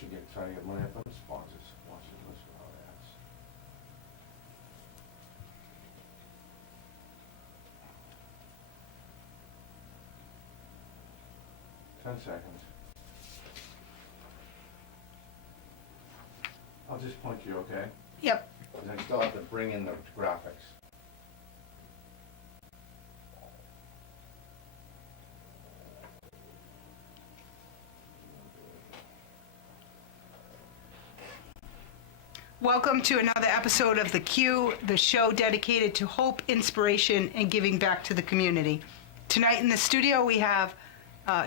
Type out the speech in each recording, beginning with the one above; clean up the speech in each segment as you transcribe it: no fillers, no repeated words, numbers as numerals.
should try to get money up on the sponsors. Watch it, listen to how ads. 10 seconds. I'll just point you, okay? Yep. Because I still have to bring in the graphics. Welcome to another episode of The Q, the show dedicated to hope, inspiration, and giving back to the community. Tonight in the studio we have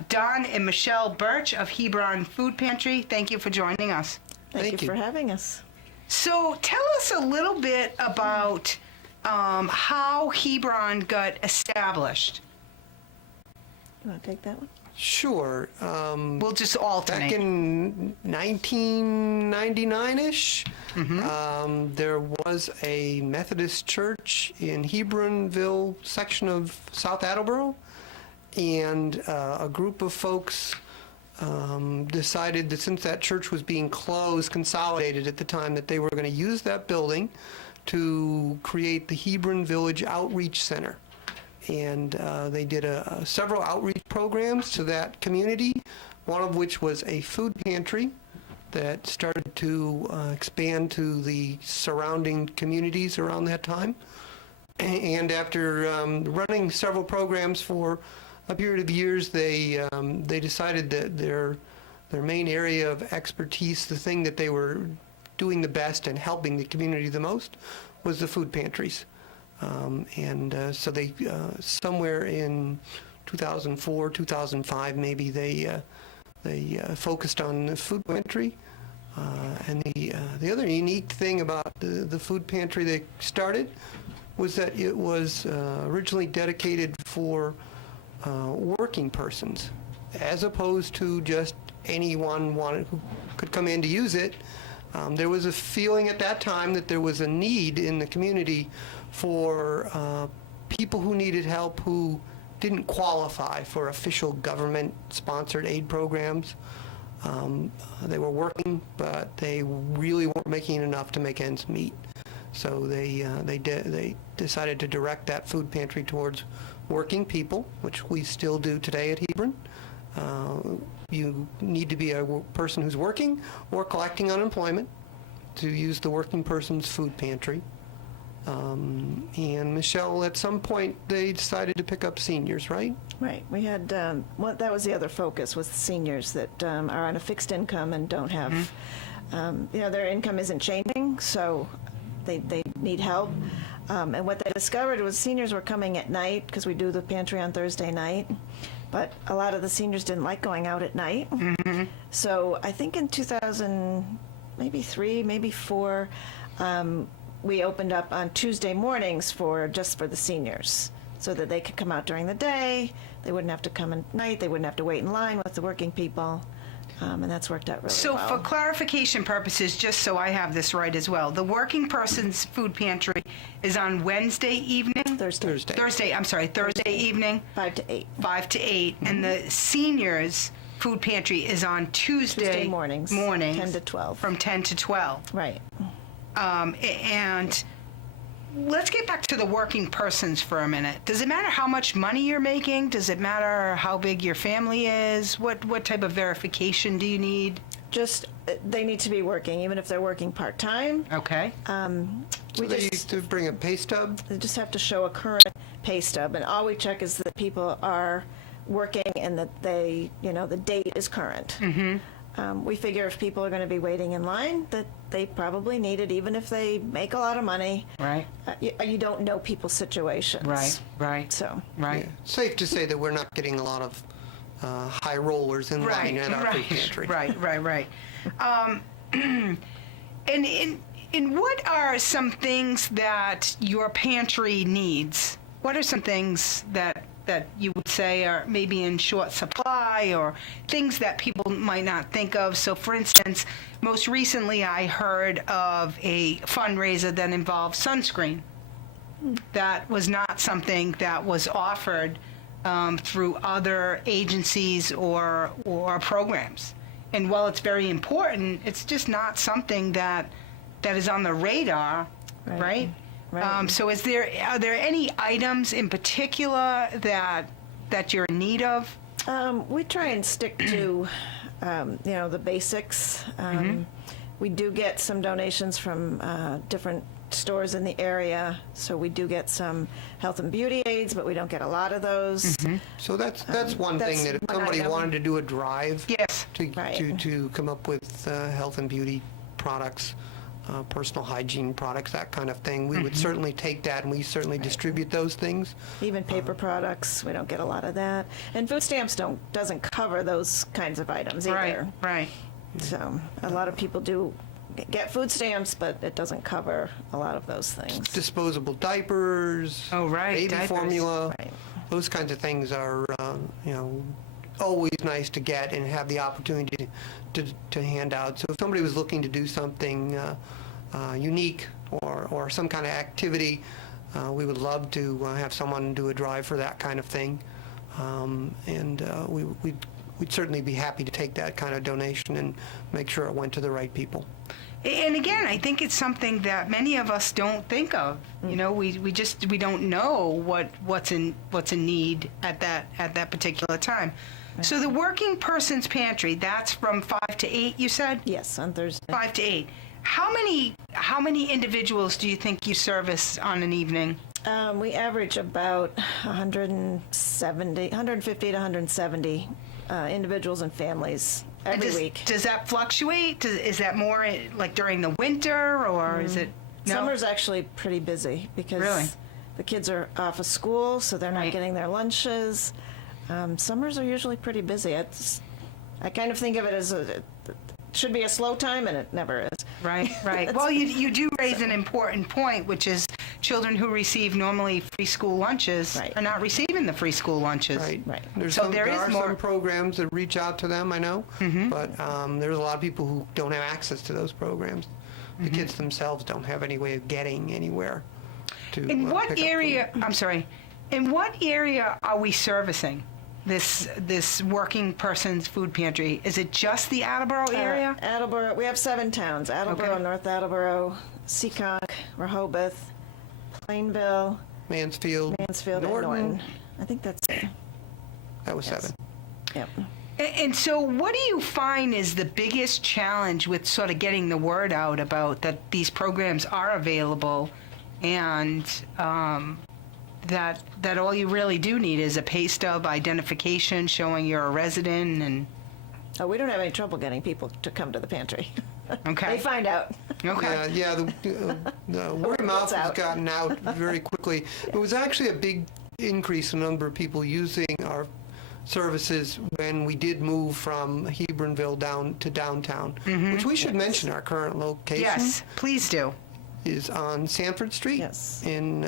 Don and Michelle Birch of Hebron Food Pantry. Thank you for joining us. Thank you for having us. So tell us a little bit about how Hebron got established. You want to take that one? Sure. We'll just alternate. Back in 1999-ish, there was a Methodist church in Hebronville section of South Attleboro, and a group of folks decided that since that church was being consolidated at the time, that they were going to use that building to create the Hebron Village Outreach Center. And they did several outreach programs to that community, one of which was a food pantry that started to expand to the surrounding communities around that time. And after running several programs for a period of years, they decided that their main area of expertise, the thing that they were doing the best and helping the community the most, was the food pantries. So they, somewhere in 2004, 2005, maybe they focused on the food pantry. And the other unique thing about the food pantry they started was that it was originally dedicated for working persons, as opposed to just anyone who could come in to use it. There was a feeling at that time that there was a need in the community for people who needed help who didn't qualify for official government-sponsored aid programs. They were working, but they really weren't making enough to make ends meet. So they decided to direct that food pantry towards working people, which we still do today at Hebron. You need to be a person who's working or collecting unemployment to use the working person's food pantry. And Michelle, at some point, they decided to pick up seniors, right? Right. We had, that was the other focus, was the seniors that are on a fixed income and don't have, their income isn't changing, so they need help. And what they discovered was seniors were coming at night, because we do the pantry on Thursday night, but a lot of the seniors didn't like going out at night. Mm-hmm. So I think in 2003, maybe 4, we opened up on Tuesday mornings just for the seniors, so that they could come out during the day. They wouldn't have to come at night. They wouldn't have to wait in line with the working people. And that's worked out really well. So for clarification purposes, just so I have this right as well, the working person's food pantry is on Wednesday evening? Thursday evening? 5 to 8. 5 to 8. Mm-hmm. And the seniors' food pantry is on Tuesday mornings. 10 to 12. From 10 to 12. Right. And let's get back to the working persons for a minute. Does it matter how much money you're making? Does it matter how big your family is? What type of verification do you need? Just, they need to be working, even if they're working part-time. Okay. So they used to bring a pay stub? They just have to show a current pay stub, and all we check is that people are working and that they, the date is current. Mm-hmm. We figure if people are going to be waiting in line, that they probably need it, even if they make a lot of money. Right. You don't know people's situations. Right. So. Right. Yeah. Safe to say that we're not getting a lot of high rollers in line at our food pantry. Right. And what are some things that your pantry needs? What are some things that you would say are maybe in short supply, or things that people might not think of? So for instance, most recently I heard of a fundraiser that involved sunscreen. That was not something that was offered through other agencies or programs. and while it's very important, it's just not something that is on the radar, right? Right. So are there any items in particular that you're in need of? We try and stick to, the basics. We do get some donations from different stores in the area, so we do get some health and beauty aids, but we don't get a lot of those. So that's one that's thing, that if one somebody item. wanted to do a drive Yes. Right. to come up with health and beauty products, personal hygiene products, that kind of thing, we would certainly take that, and we certainly distribute those things. Even paper products, we don't get a lot of that. And food stamps doesn't cover those kinds of items either. Right. So a lot of people do get food stamps, but it doesn't cover a lot of those things. Disposable diapers, Oh, right, baby diapers. formula, Right. those kinds of things are, always nice to get and have the opportunity to hand out. So if somebody was looking to do something unique or some kind of activity, we would love to have someone do a drive for that kind of thing. We'd certainly be happy to take that kind of donation and make sure it went to the right people. And again, I think it's something that many of us don't think of. You know, we don't know what's in need at that particular time. So the working person's pantry, that's from 5 to 8, you said? Yes, on Thursday. 5 to 8. How many individuals do you think you service on an evening? We average about 150 to 170 individuals and families every week. Does that fluctuate? Is that more like during the winter, or is it? No? Summer's actually pretty busy because Really? the kids are off of school, so they're not Right. getting their lunches. Summers are usually pretty busy. I kind of think of it as it should be a slow time, and it never is. Right. Well, you do raise an important point, which is children who receive normally free school lunches Right. are not receiving the free school lunches. Right. So there is are more- some programs that reach out to them, I know, but there's a lot of people who don't have access to those programs. The kids themselves don't have any way of getting anywhere to In what pick up area? food. I'm sorry. In what area are we servicing this working person's food pantry? Is it just the Attleboro area? Attleboro, we have 7 towns: Attleboro, Okay. North Attleboro, Seekonk, Rehoboth, Plainville, Mansfield, Mansfield, and Norton. I think that's it. that was Yes. 7. Yep. And so what do you find is the biggest challenge with sort of getting the word out about that these programs are available, and that all you really do need is a pay stub identification showing you're a resident, and Oh, we don't have any trouble getting people to come to the pantry. Okay. They find out. okay. Yeah, the word of mouth has out. gotten out very quickly. It was actually a big increase in the number of people using our services when we did move from Hebronville down to downtown, which we should mention. Our current location Yes, please do. is on Sanford Street, Yes. in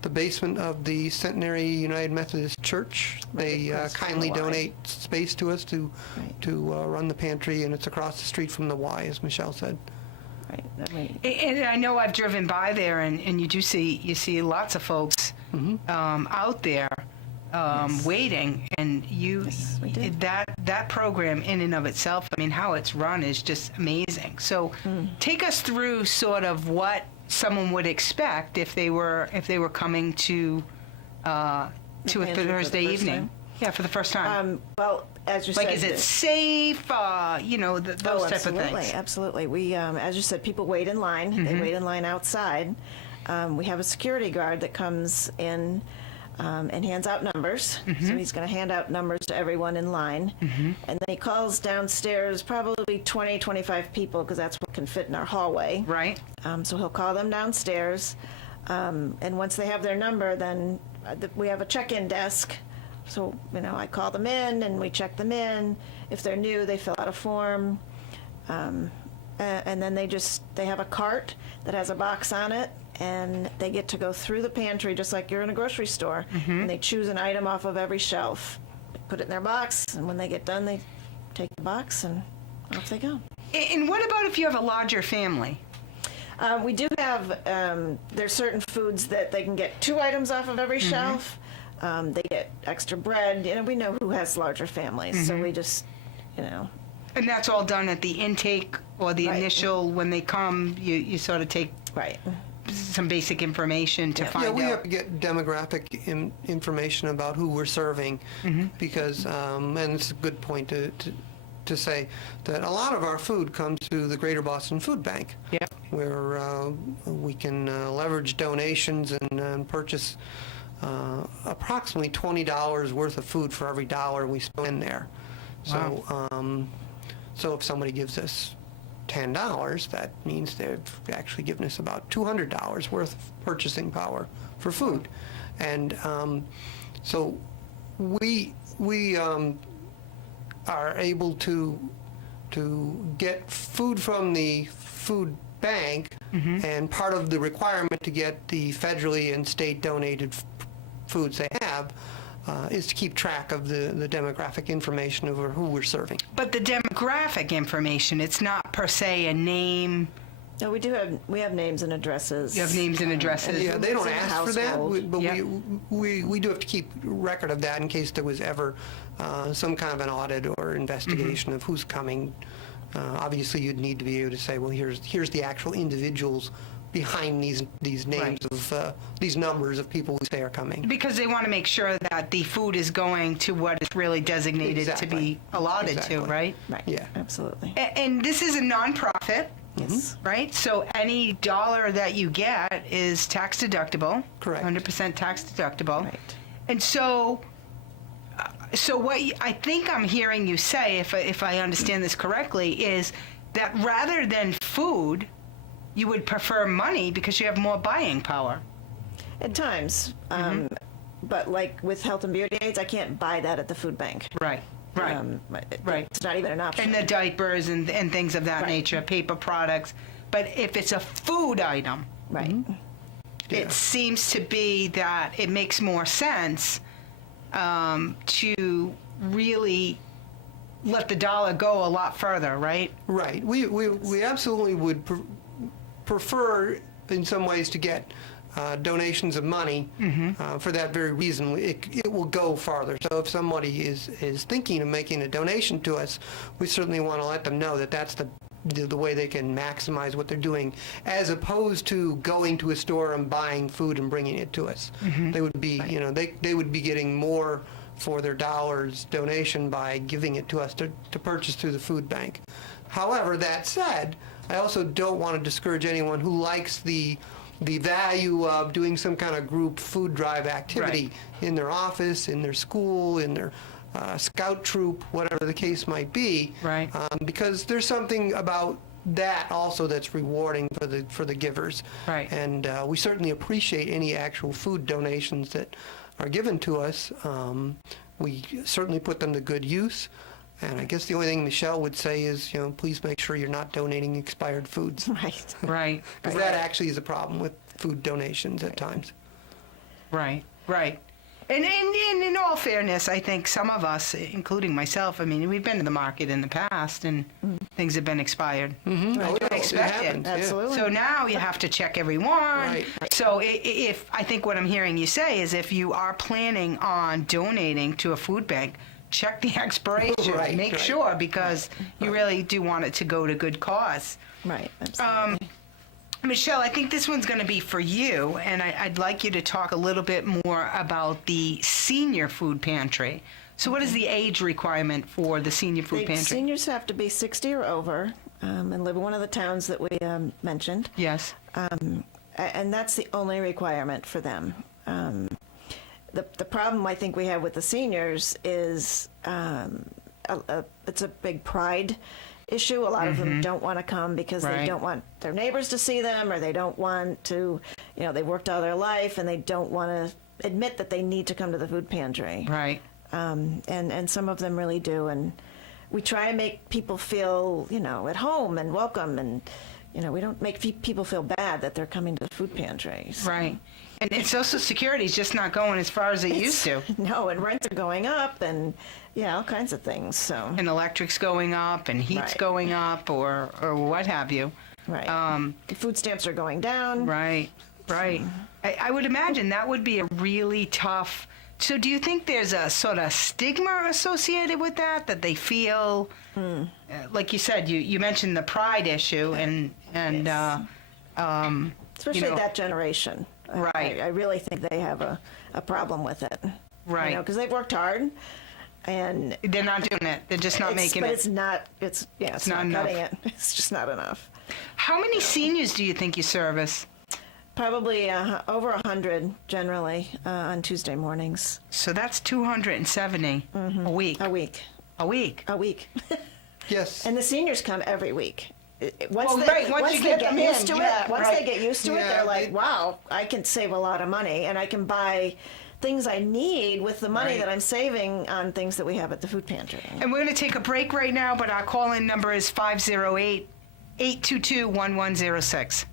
the basement of the Centenary United Methodist Church. They across from kindly the Y. donate space to us to Right. run the pantry, and it's across the street from the Y, as Michelle said. Right. I mean, And I know I've driven by there, and you see lots of folks out there waiting, and Yes, we did. that program in and of itself, I mean, how it's run is just amazing. So take us through sort of what someone would expect if they were coming to a pantry for the Thursday first evening. time? Yeah, for the first time. well, as you Like, said, is it safe? Those type of absolutely, things. absolutely. We, as you said, people wait in line. They wait in line outside. We have a security guard that comes in and hands out numbers. So he's going to hand out numbers to everyone in line. And then he calls downstairs probably 20, 25 people, because that's what can fit in our hallway. Right. So he'll call them downstairs. And once they have their number, then we have a check-in desk. So, I call them in and we check them in. If they're new, they fill out a form. And then they have a cart that has a box on it, and they get to go through the pantry just like you're in a grocery store. And they choose an item off of every shelf, put it in their box, and when they get done, they take the box and off they go. And what about if you have a larger family? We do have, there's certain foods that they can get 2 items off of every shelf. They get extra bread. We know who has larger families, so we just, And that's all done at the intake or the Right. initial, when they come, you sort of take Right. some basic information to find Yeah, we out. have to get demographic information about who we're serving, because, and it's a good point to say that a lot of our food comes through the Greater Boston Food Bank, Yeah. where we can leverage donations and purchase approximately $20 worth of food for every dollar we spend there. So if somebody gives us $10, that means they've actually given us about $200 worth of purchasing power for food. And so we are able to get food from the food bank, and part of the requirement to get the federally and state donated foods they have is to keep track of the demographic information over who we're serving. But the demographic information, it's not per se a name. No, we have names and addresses. You have names and addresses. Yeah, they don't It's in the ask for that, household. but Yeah. we do have to keep record of that in case there was ever some kind of an audit or investigation of who's coming. Obviously, you'd need to be able to say, well, here's the actual individuals behind these names Right. of these numbers of people who say are coming. Because they want to make sure that the food is going to what it's really designated to Exactly. be allotted Exactly. to, right? Right. Yeah. Absolutely. And this is a nonprofit, Yes. right? So any dollar that you get is tax deductible. Correct. 100% tax deductible. Right. And so what I think I'm hearing you say, if I understand this correctly, is that rather than food, you would prefer money because you have more buying power. At times. But like with health and beauty aids, I can't buy that at the food bank. Right. Right. Right. It's not even an option. And the diapers and things of that Right. nature, paper products. But if it's a food item, Right. Yeah. it seems to be that it makes more sense to really let the dollar go a lot further, right? Right. We absolutely would prefer, in some ways, to get donations of money for that very reason. It will go farther. So if somebody is thinking of making a donation to us, we certainly want to let them know that that's the way they can maximize what they're doing, as opposed to going to a store and buying food and bringing it to us. They would be, they would be getting more for their dollars donation by giving it to us to purchase through the food bank. However, that said, I also don't want to discourage anyone who likes the value of doing some kind of group food drive activity in their office, in their school, in their scout troop, whatever the case might be. Right. Because there's something about that also that's rewarding for the givers. Right. And we certainly appreciate any actual food donations that are given to us. We certainly put them to good use. And I guess the only thing Michelle would say is, please make sure you're not donating expired foods. Right. Right. Because that actually is a problem with food donations at times. Right. Right. And in all fairness, I think some of us, including myself, I mean, we've been to the market in the past and things have been expired. Oh, yeah, it expect it. happens. Yeah. Absolutely. So now you have to check every one. Right. So if I think what I'm hearing you say is if you are planning on donating to a food bank, check the expiration. Right, Make right. sure, because you really do want it to go to good cause. Right. Absolutely. Michelle, I think this one's going to be for you, and I'd like you to talk a little bit more about the senior food pantry. So what is the age requirement for the senior food The pantry? seniors have to be 60 or over and live in one of the towns that we mentioned. Yes. And that's the only requirement for them. The problem I think we have with the seniors is it's a big pride issue. A lot of them don't want to come because Right. they don't want their neighbors to see them, or they don't want to, they worked all their life and they don't want to admit that they need to come to the food pantry. Right. And some of them really do. And we try to make people feel, at home and welcome. And, we don't make people feel bad that they're coming to the food pantry. So- Right. And Social Security is just not going as far as it used to. No, and rents are going up and, all kinds of things. So, And electric's going up and heat's Right. going up or what have you. right. Food stamps are going down. Right. Right. I would imagine that would be a really tough. So do you think there's a sort of stigma associated with that they feel like you said, you mentioned the pride issue and Yes. Especially you know, that generation. Right. I really think they have a problem with it. Right. Because they've worked hard, and they're not doing it. They're just not making but it. it's not. It's not not cutting enough. it. It's just not enough. How many seniors do you think you service? Probably over 100 generally on Tuesday mornings. So that's 270 a week. A week. A week. A week. Yes. And the seniors come every week. Once Oh, they, right, once you get them in, used to yeah, it, once right. they get used to it, Yeah, they're like, they- wow, I can save a lot of money, and I can buy things I need with the money Right. that I'm saving on things that we have at the food pantry. And we're going to take a break right now, but our call-in number is 508-822-1106.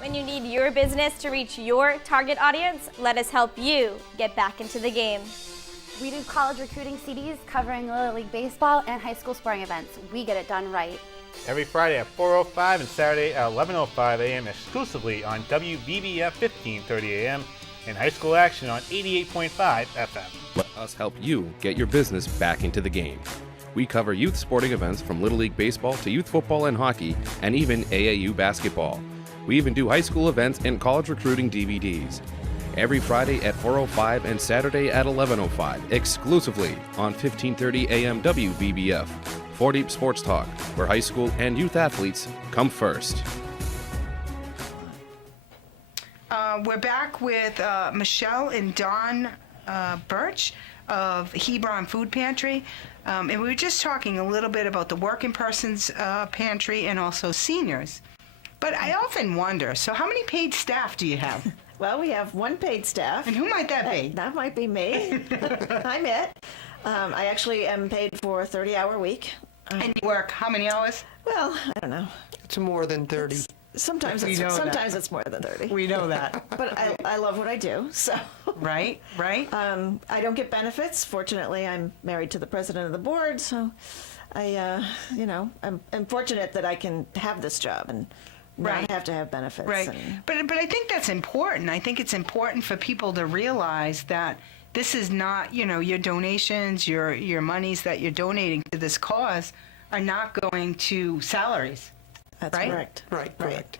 When you need your business to reach your target audience, let us help you get back into the game. We do college recruiting CDs covering Little League Baseball and high school sporting events. We get it done right. Every Friday at 4:05 and Saturday at 11:05 a.m. exclusively on WBBF 1530 a.m. and high school action on 88.5 FM. Let us help you get your business back into the game. We cover youth sporting events from Little League Baseball to youth football and hockey, and even AAU basketball. We even do high school events and college recruiting DVDs. Every Friday at 4:05 and Saturday at 11:05, exclusively on 1530 AM WBBF. 4 Deep Sports Talk, where high school and youth athletes come first. We're back with Michelle and Don Birch of Hebron Food Pantry. And we were just talking a little bit about the working person's pantry and also seniors. But I often wonder, so how many paid staff do you have? Well, we have one paid staff. And who might that be? That might be me. I'm it. I actually am paid for a 30-hour week. And you work how many hours? Well, I don't know. It's more than 30. Sometimes We it's know that. sometimes it's more than 30. We know that. But I love what I do. So Right, right. I don't get benefits. Fortunately, I'm married to the president of the board, so I'm fortunate that I can have this job and Right. not have to have benefits. Right. And- But I think that's important. I think it's important for people to realize that this is not, your donations, your monies that you're donating to this cause are not going to salaries. That's Right? correct. Right, correct.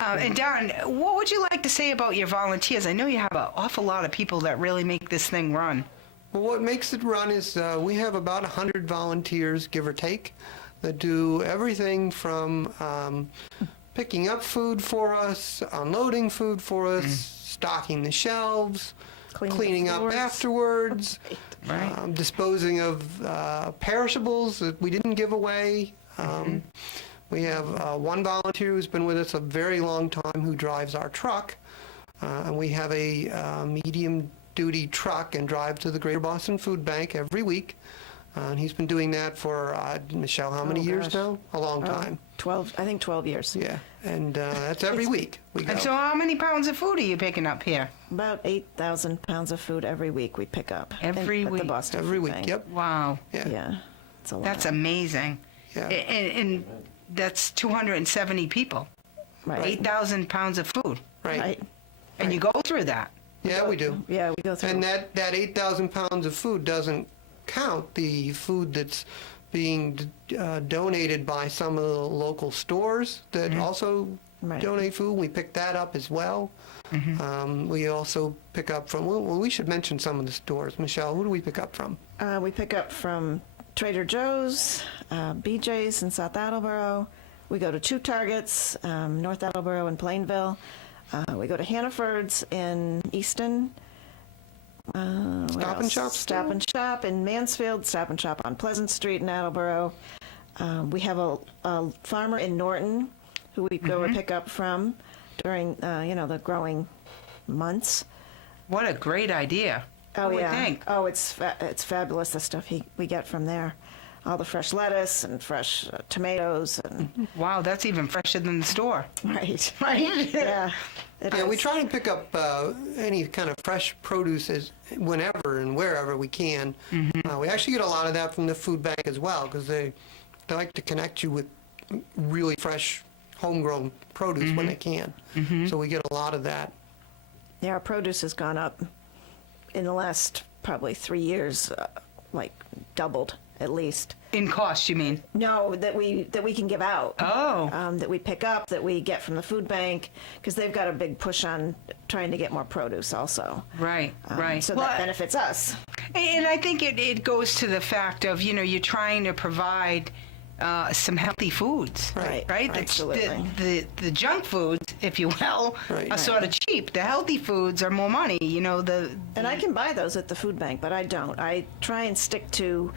And Don, what would you like to say about your volunteers? I know you have an awful lot of people that really make this thing run. Well, what makes it run is we have about 100 volunteers, give or take, that do everything from picking up food for us, unloading food for us, stocking the shelves, Cleaning the cleaning up floors. afterwards, Right. disposing of perishables that we didn't give away. We have one volunteer who's been with us a very long time who drives our truck. And we have a medium-duty truck and drive to the Greater Boston Food Bank every week. And he's been doing that for, Michelle, how many years gosh. now? A long Oh, time. 12 years. Yeah, and that's every week we go. And so how many pounds of food are you picking up here? About 8,000 pounds of food every week we pick up. Every at week? the Boston Every Food week, Bank. yep. Wow. Yeah, Yeah, it's a lot. That's amazing. yeah. And that's 270 people. right. 8,000 pounds of food. Right. And you go through that. Yeah, we do. Yeah, we go through. And that 8,000 pounds of food doesn't count the food that's being donated by some of the local stores that also Right. donate food. We pick that up as well. We also pick up from, well, we should mention some of the stores. Michelle, who do we pick up from? We pick up from Trader Joe's, BJ's in South Attleboro. We go to two Targets, North Attleboro and Plainville. We go to Hannaford's in Easton. Where Stop and else? Shop Stop still? and Shop in Mansfield. Stop and Shop on Pleasant Street in Attleboro. We have a farmer in Norton who we go and pick up from during the growing months. What a great idea. Oh, would yeah. think. Oh, it's fabulous, the stuff we get from there. All the fresh lettuce and fresh tomatoes and Wow, that's even fresher than the store. right. Right? Yeah. it Yeah, we is. try and pick up any kind of fresh produce whenever and wherever we can. We actually get a lot of that from the food bank as well, because they like to connect you with really fresh, homegrown produce when they can. So we get a lot of that. Yeah, our produce has gone up in the last probably 3 years, like doubled at least. In cost, you mean? No, that we can give out. Oh. That we pick up, that we get from the food bank, because they've got a big push on trying to get more produce also. Right, right. So Well, that benefits us. and I think it goes to the fact of, you're trying to provide some healthy foods. Right. Right? Absolutely. The junk foods, if you will, Right. are sort of cheap. The healthy foods are more money. And I can buy those at the food bank, but I don't. I try and stick to,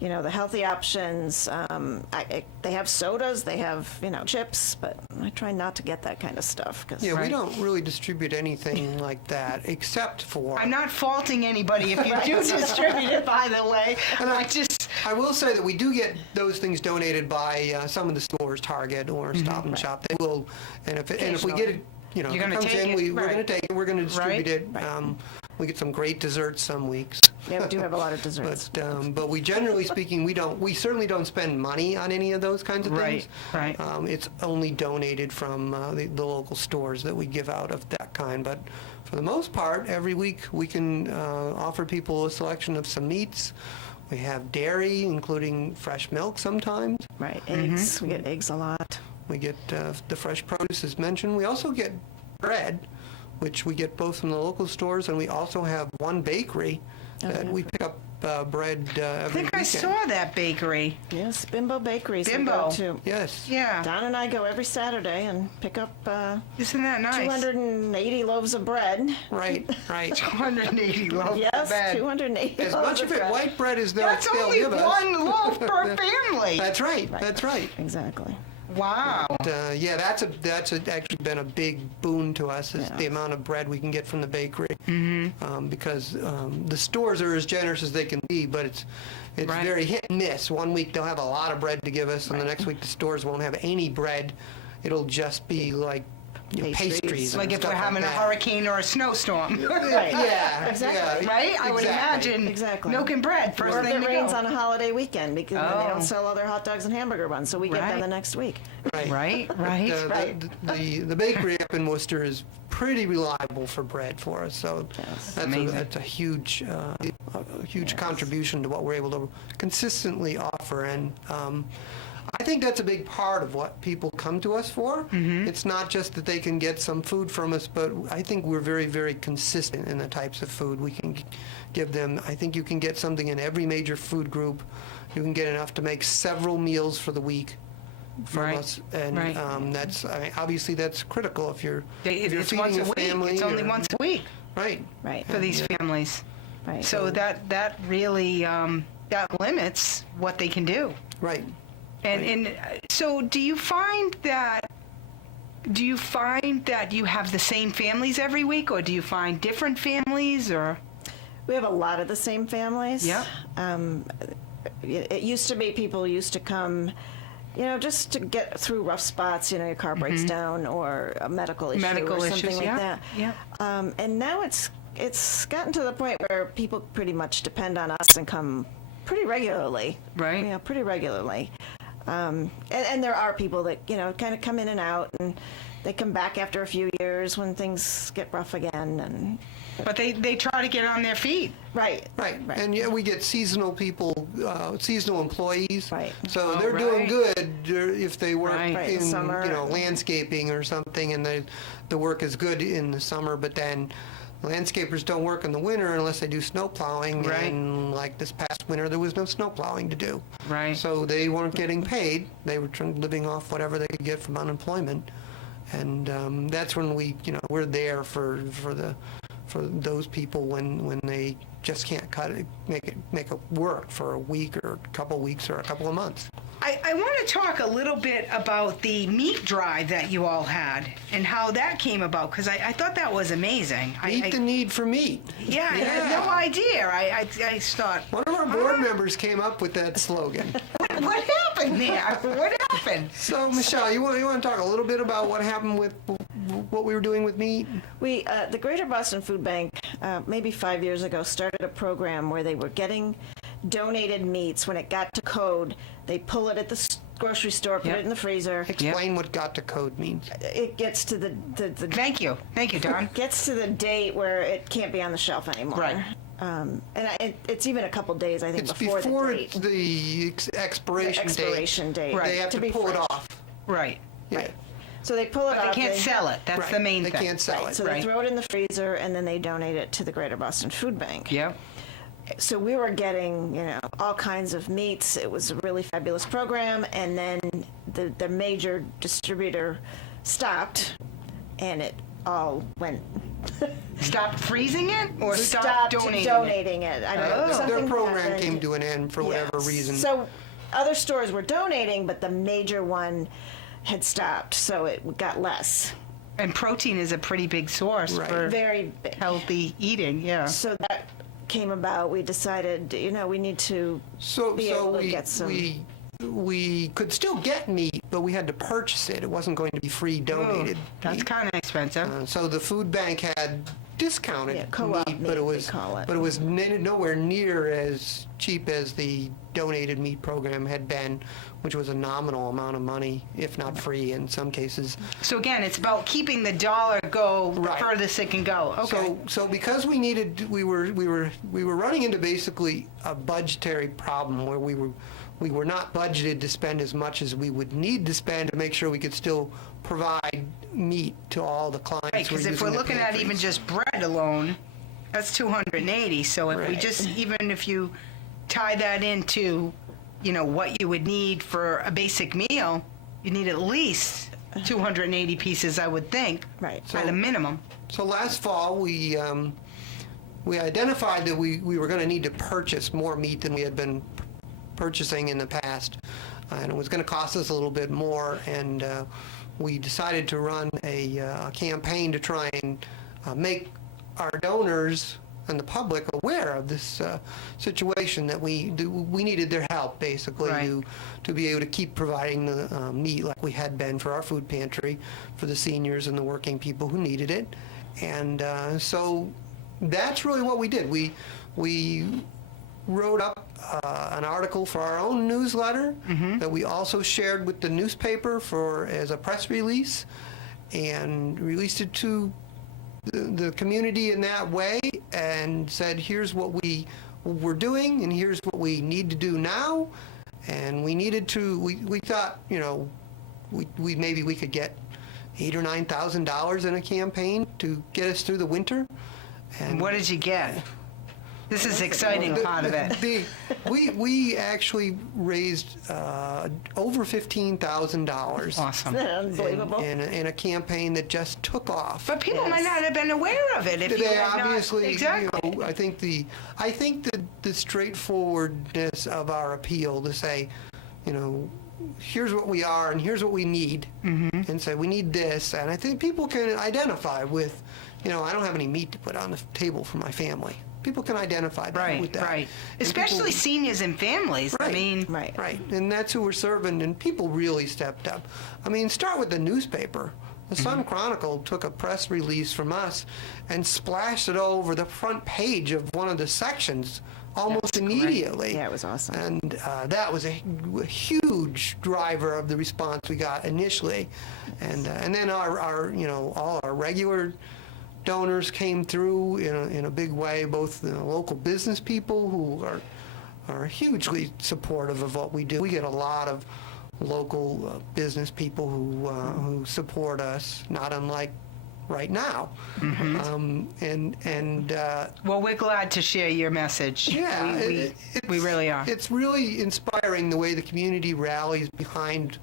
the healthy options. They have sodas, they have, chips, but I try not to get that kind of stuff. Yeah, we Right. don't really distribute anything like that, except for... I'm not faulting anybody if you do distribute it, by the way. I will say that we do get those things donated by some of the stores, Target or Stop and Shop. They will, and if we get it, if You're it gonna comes take in, it, we're going right. to take it. We're going to distribute Right. it. We get some great desserts some weeks. Yeah, we do have a lot of desserts. But we generally speaking, we certainly don't spend money on any of those kinds of things. Right. It's only donated from the local stores that we give out of that kind. But for the most part, every week we can offer people a selection of some meats. We have dairy, including fresh milk sometimes. Right, eggs. We get eggs a lot. We get the fresh produce as mentioned. We also get bread, which we get both from the local stores, and we also have one bakery that we pick up bread every I think weekend. I saw that bakery. Yes, Bimbo Bakeries. Bimbo. We go to. Yes. Yeah. Don and I go every Saturday and pick up Isn't that nice? 280 loaves of bread. Right. 280 loaves of Yes, bread. 280 As loaves much of of it bread. white bread as they'll That's only give us. one loaf per family. That's right. That's right. Exactly. Wow. Yeah, that's actually been a big boon to us, is Yeah. the amount of bread we can get from the bakery. Because the stores are as generous as they can be, but it's Right. very hit and miss. One week they'll have a lot of bread to give us, and the next week the stores won't have any bread. It'll just be like pastries. Like and if we're stuff having like a that. hurricane or a snowstorm. Right. Yeah, Exactly. yeah, Right? I would exactly. imagine Exactly. milk and bread first Or if thing it to rains go. on a holiday weekend, because then they Oh. don't sell all their hot dogs and hamburger buns, so we get Right. them the next week. Right. The bakery up in Worcester is pretty reliable for bread for us, so Amazing. that's a huge contribution to what we're able to consistently offer. And I think that's a big part of what people come to us for. It's not just that they can get some food from us, but I think we're very, very consistent in the types of food we can give them. I think you can get something in every major food group. You can get enough to make several meals for the week from Right. us, and Right. obviously that's critical if you're It's feeding once a a week. family. It's only or- once a week Right. Right. for these families. Right. So that really that limits what they can do. Right. And so do you find that you have the same families every week, or do you find different families, or? We have a lot of the same families. Yep. It used to be people used to come, just to get through rough spots. Your car breaks down, or a medical issue, Medical or something issues, like yeah, that. yeah. And now it's gotten to the point where people pretty much depend on us and come pretty regularly. Right. Yeah, pretty regularly. And there are people that kind of come in and out, and they come back after a few years when things get rough again. And But they try to get on their feet. right. And yeah, we get seasonal people, seasonal employees. Right. So Oh, they're doing right. good if they work Right. Right, in summer. landscaping or something, and the work is good in the summer. But then landscapers don't work in the winter unless they do snow plowing. Right. And like this past winter, there was no snow plowing to do. Right. So they weren't getting paid. They were living off whatever they could get from unemployment. And that's when we're there for for those people when they just can't make it work for a week or a couple weeks or a couple of months. I want to talk a little bit about the meat drive that you all had and how that came about, because I thought that was amazing. Meet the need for meat. Yeah, I had no idea. I thought, One of our board members came up with that slogan. what happened there? What happened? So, Michelle, you want to talk a little bit about what happened with what we were doing with meat? We, the Greater Boston Food Bank, maybe 5 years ago, started a program where they were getting donated meats. When it got to code, they pull it at the grocery store, put Yep. it in the freezer. Explain what got to code means. It gets to the Thank you, Don. gets to the date where it can't be on the shelf anymore. Right. It's even a couple days, I think, It's before before the date. the expiration date. Right. They have To to be pull it fresh. off. Right. Yeah. Right. So they pull it But off. they can't sell it. That's Right. the main They thing. can't sell Right, it. so Right. they throw it in the freezer and then they donate it to the Greater Boston Food Bank. Yep. So we were getting, all kinds of meats. It was a really fabulous program. And then the major distributor stopped, and it all went. Stop freezing it or stop stopped donating it? it. I don't know. Oh. Their Something program happened. came to an end for whatever Yes. reason. So other stores were donating, but the major one had stopped, so it got less. And protein is a pretty big source Right. for Very big. healthy eating. Yeah. So that came about. We decided, we need to be able to get some. we could still get meat, but we had to purchase it. It wasn't going to be free donated. That's meat. kind of expensive. So the food bank had discounted Yeah, co-op meat, meat, but it we was call it. nowhere near as cheap as the donated meat program had been, which was a nominal amount of money, if not free in some cases. So again, it's about keeping the dollar go the Right. furthest it can go. Okay. So because we were running into basically a budgetary problem where we were not budgeted to spend as much as we would need to spend to make sure we could still provide meat to all the clients. Right, because if we're looking at even just bread alone, that's 280. So if we Right. just, even if you tie that into, what you would need for a basic meal, you need at least 280 pieces, I would think, Right. at a minimum. So last fall, we identified that we were going to need to purchase more meat than we had been purchasing in the past, and it was going to cost us a little bit more, and we decided to run a campaign to try and make our donors and the public aware of this situation, that we needed their help, basically, Right. to be able to keep providing the meat like we had been for our food pantry for the seniors and the working people who needed it. And so that's really what we did. We wrote up an article for our own newsletter that we also shared with the newspaper as a press release, and released it to the community in that way, and said, here's what we're doing and here's what we need to do now. And we thought, maybe we could get $8,000 or $9,000 in a campaign to get us through the winter. And What did you get? This is the exciting part of it. we actually raised over $15,000 Awesome. Unbelievable. in a campaign that just took off. But people might not have been aware of it if you They had not- obviously, exactly. I think the straightforwardness of our appeal to say, here's what we are and here's what we need, and say we need this, and I think people can identify with, I don't have any meat to put on the table for my family. People can identify that with that. Right. And Especially people- seniors and families. I Right. mean, Right. and that's who we're serving, and people really stepped up. I mean, start with the newspaper. The Sun Chronicle took a press release from us and splashed it all over the front page of one of the sections almost immediately. Yeah, it was awesome. And that was a huge driver of the response we got initially. And then our all our regular donors came through in a big way, both the local business people who are hugely supportive of what we do. We get a lot of local business people who support us, not unlike right now. well, we're glad to share your message. Yeah, we really are. It's really inspiring the way the community rallies behind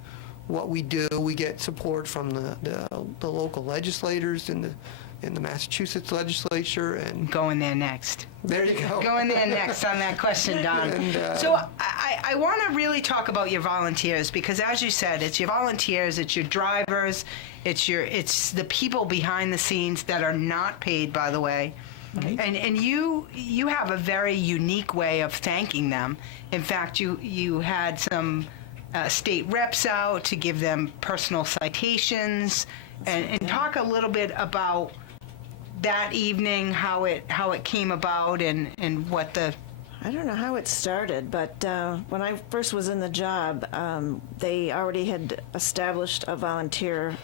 what we do. We get support from the local legislators in in the Massachusetts legislature, and Going there next. there you go. Going there next on that question, Don. And, So I want to really talk about your volunteers, because as you said, it's your volunteers, it's your drivers, it's the people behind the scenes that are not paid, by the way. Right. And you have a very unique way of thanking them. In fact, you had some state reps out to give them personal citations, and talk a little bit about that evening, how it came about, and what the. I don't know how it started, but when I first was in the job, they already had established a volunteer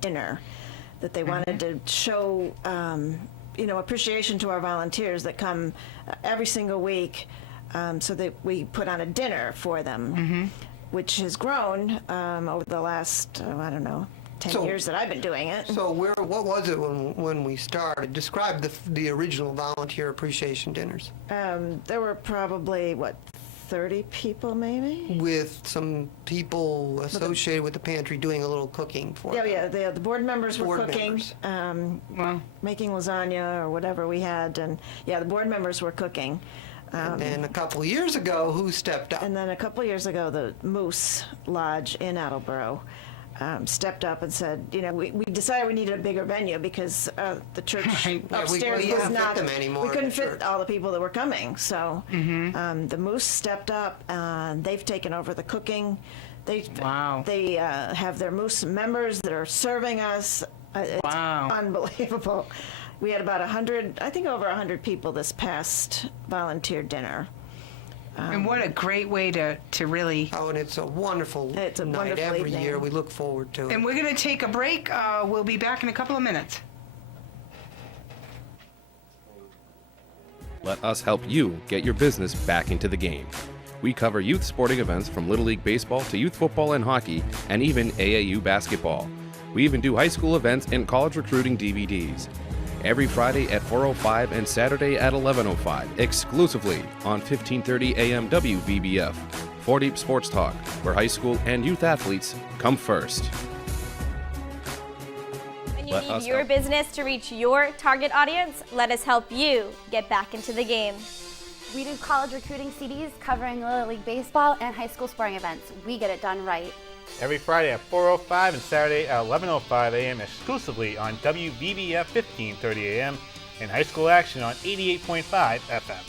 dinner that they wanted to show, appreciation to our volunteers that come every single week, so that we put on a dinner for them, which has grown over the last, 10 years that I've been doing it. So what was it when we started? Describe the original volunteer appreciation dinners. There were probably, 30 people maybe? With some people associated with the pantry doing a little cooking for them. Yeah, the board members were Board cooking, members. Well, making lasagna or whatever we had, and the board members were cooking. And then a couple of years ago, who stepped up? And then a couple of years ago, the Moose Lodge in Attleboro stepped up and said, we decided we needed a bigger venue because the church Right. Yeah, we upstairs couldn't was fit not. them anymore We couldn't in the fit church. all the people that were coming. So the Moose stepped up, and they've taken over the cooking. Wow. They have their Moose members that are serving us. It's Wow. unbelievable. We had about 100, I think over 100 people this past volunteer dinner. and what a great way to really. Oh, and it's a wonderful It's a night wonderful every evening. year. We look forward to it. And we're going to take a break. We'll be back in a couple of minutes. Let us help you get your business back into the game. We cover youth sporting events from Little League Baseball to youth football and hockey, and even AAU basketball. We even do high school events and college recruiting DVDs. Every Friday at 4:05 and Saturday at 11:05, exclusively on 1530 AM WVBF. 4 Deep Sports Talk, where high school and youth athletes come first. When you Let need us your help. business to reach your target audience, let us help you get back into the game. We do college recruiting CDs covering Little League Baseball and high school sporting events. We get it done right. Every Friday at 4:05 and Saturday at 11:05 a.m. exclusively on WVBF 1530 a.m. and high school action on 88.5 FM.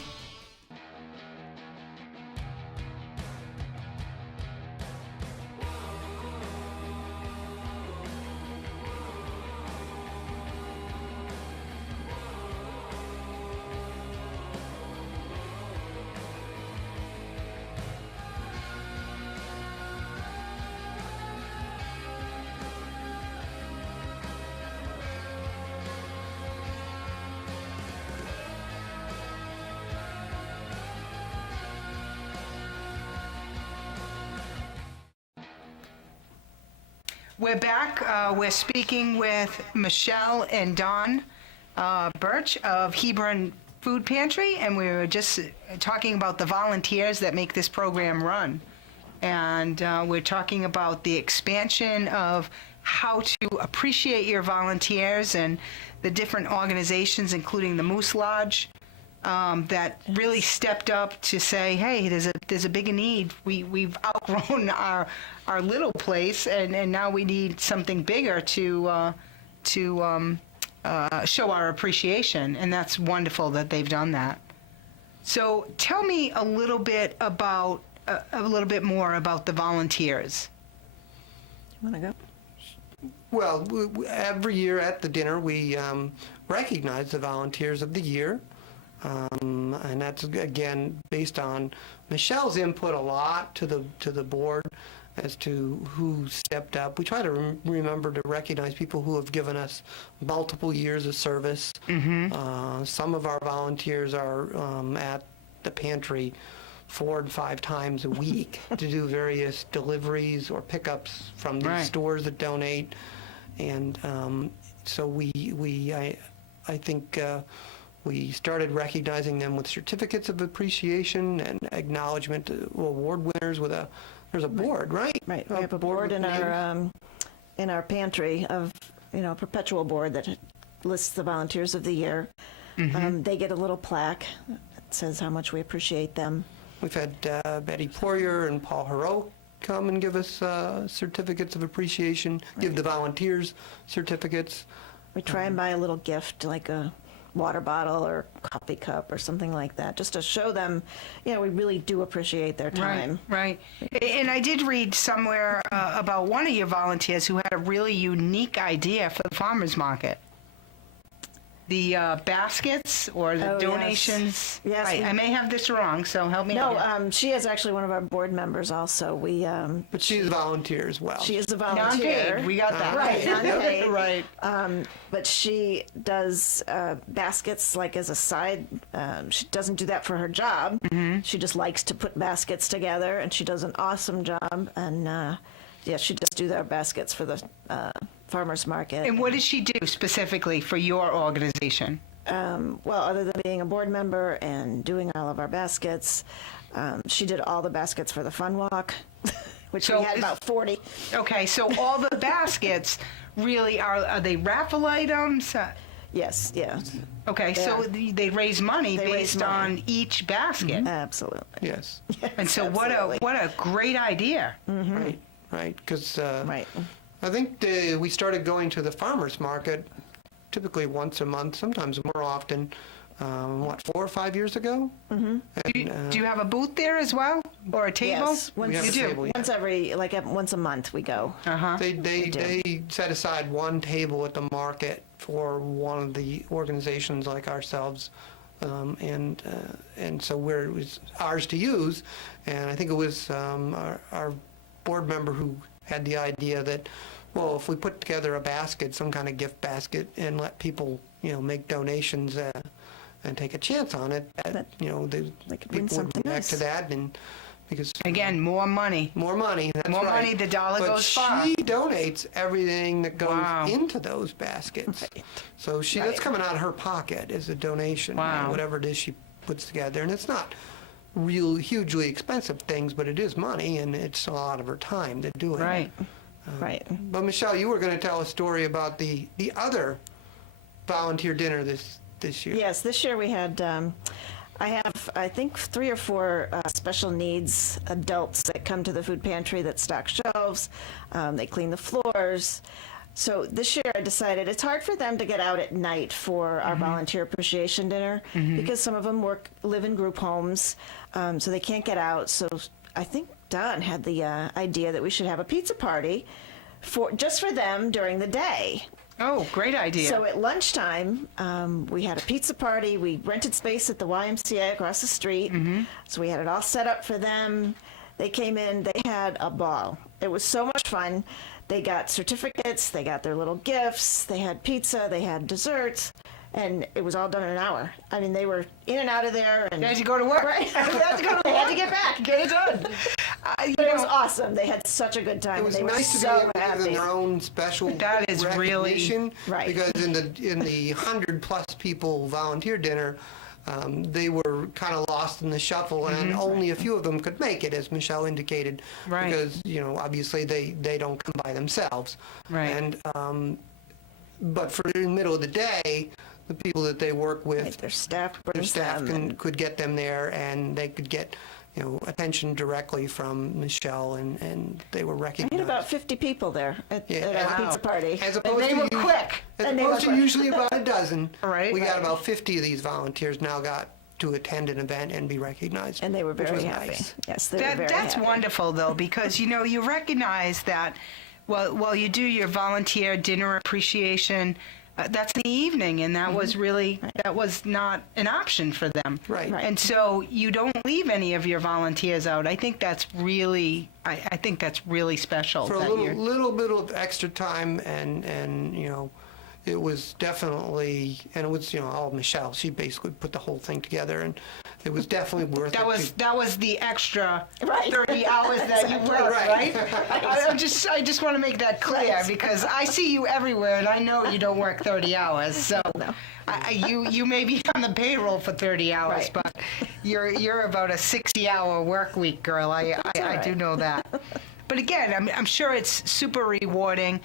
We're back. We're speaking with Michelle and Don Birch of Hebron Food Pantry, and we were just talking about the volunteers that make this program run. And we're talking about the expansion of how to appreciate your volunteers and the different organizations, including the Moose Lodge, that really stepped up to say, hey, there's a big need. We've outgrown our little place, and now we need something bigger to show our appreciation, and that's wonderful that they've done that. So tell me a little bit more about the volunteers. You want to go? Well, every year at the dinner, we recognize the volunteers of the year. And that's, again, based on Michelle's input a lot to the board as to who stepped up. We try to remember to recognize people who have given us multiple years of service. Some of our volunteers are at the pantry 4 and 5 times a week to do various deliveries or pickups from these Right. stores that donate. And so I think we started recognizing them with certificates of appreciation and acknowledgement to award winners with there's a board, right? Right. We have a board with in names. our pantry of, perpetual board that lists the volunteers of the year. They get a little plaque that says how much we appreciate them. We've had Betty Poirier and Paul Heroux come and give us certificates of appreciation, give the volunteers certificates. We try and buy a little gift, like a water bottle or coffee cup or something like that, just to show them, we really do appreciate their time. Right. And I did read somewhere about one of your volunteers who had a really unique idea for the farmers market. The baskets or the Oh, yes. donations. Yes, Right. we- I may have this wrong, so help me out. No, she is actually one of our board members also. But she's a volunteer as well. She is a volunteer. Non-paid. We got that. Right, non-paid. Right. But she does baskets like as a side. She doesn't do that for her job. She just likes to put baskets together, and she does an awesome job. And she does do their baskets for the farmers market. And what does she do specifically for your organization? Well, other than being a board member and doing all of our baskets, she did all the baskets for the fun walk, which So we had is- about 40. Okay, so all the baskets really are they raffle items? Yes, yeah, Okay, so they raise money They raise based money. on each basket. absolutely. Yes, And so absolutely. what a great idea. right, because Right. I think we started going to the farmers market typically once a month, sometimes more often, 4 or 5 years ago? Do you have a booth there as well, or a table? Yes, We have once, a table, yeah. once a month we go. Uh-huh. They set aside one table at the market for one of the organizations like ourselves, and so it was ours to use. And I think it was our board member who had the idea that, well, if we put together a basket, some kind of gift basket, and let people, make donations and take a chance on it, that They could win people would something react to nice. that, and because Again, more money. more money. That's More right. money, the dollar But goes far. she donates everything that goes Wow. into those baskets. So that's coming out of her pocket as a donation. Wow. Whatever it is she puts together, and it's not real hugely expensive things, but it is money, and it's a lot of her time to do it. Right. Right. But Michelle, you were going to tell a story about the other volunteer dinner this year. Yes, this year we had, I think 3 or 4 special needs adults that come to the food pantry that stock shelves. They clean the floors. So this year I decided it's hard for them to get out at night for our volunteer appreciation dinner because some of them live in group homes, so they can't get out. So I think Don had the idea that we should have a pizza party just for them during the day. Oh, great idea. So at lunchtime, we had a pizza party. We rented space at the YMCA across the street. So we had it all set up for them. They came in. They had a ball. It was so much fun. They got certificates. They got their little gifts. They had pizza. They had desserts. And it was all done in an hour. I mean, they were in and out of there. And You had to go to work. Right. They had to go to They had to get back. Get it done. But it was awesome. They had such a good time. It was they nice were to so be able to give happy. them their own special That is really- recognition, Right. because in the 100+ people volunteer dinner, they were kind of lost in the shuffle, and only a few of them could make it, as Michelle indicated, Right. because obviously they don't come by themselves. Right. And but for in the middle of the day, the people that they work with, Right, their staff their brings staff them. could get them there, and they could get attention directly from Michelle, and they were We recognized. had about 50 people there at our Wow. pizza party. As And opposed they to were usu- quick. As And they were opposed to quick. usually about a dozen. Right. We got Right. about 50 of these volunteers now got to attend an event and be recognized. And they were which very was happy. nice. Yes, they were very That's happy. wonderful, though, because, you recognize that while you do your volunteer dinner appreciation, that's in the evening, and that was really, that was not an option for them. Right. Right. And so you don't leave any of your volunteers out. I think that's really, I think that's really special. For a that you're- little bit of extra time, and it was definitely, and it was all Michelle. She basically put the whole thing together, and it was definitely worth it. That was the extra Right. 30 hours that you worked, Right. right? I just want to make that clear because I see you everywhere and I know you don't work 30 hours. So you may be on the payroll for 30 hours, Right. but you're about a 60-hour work week girl. I do know that. But again, I'm sure it's super rewarding.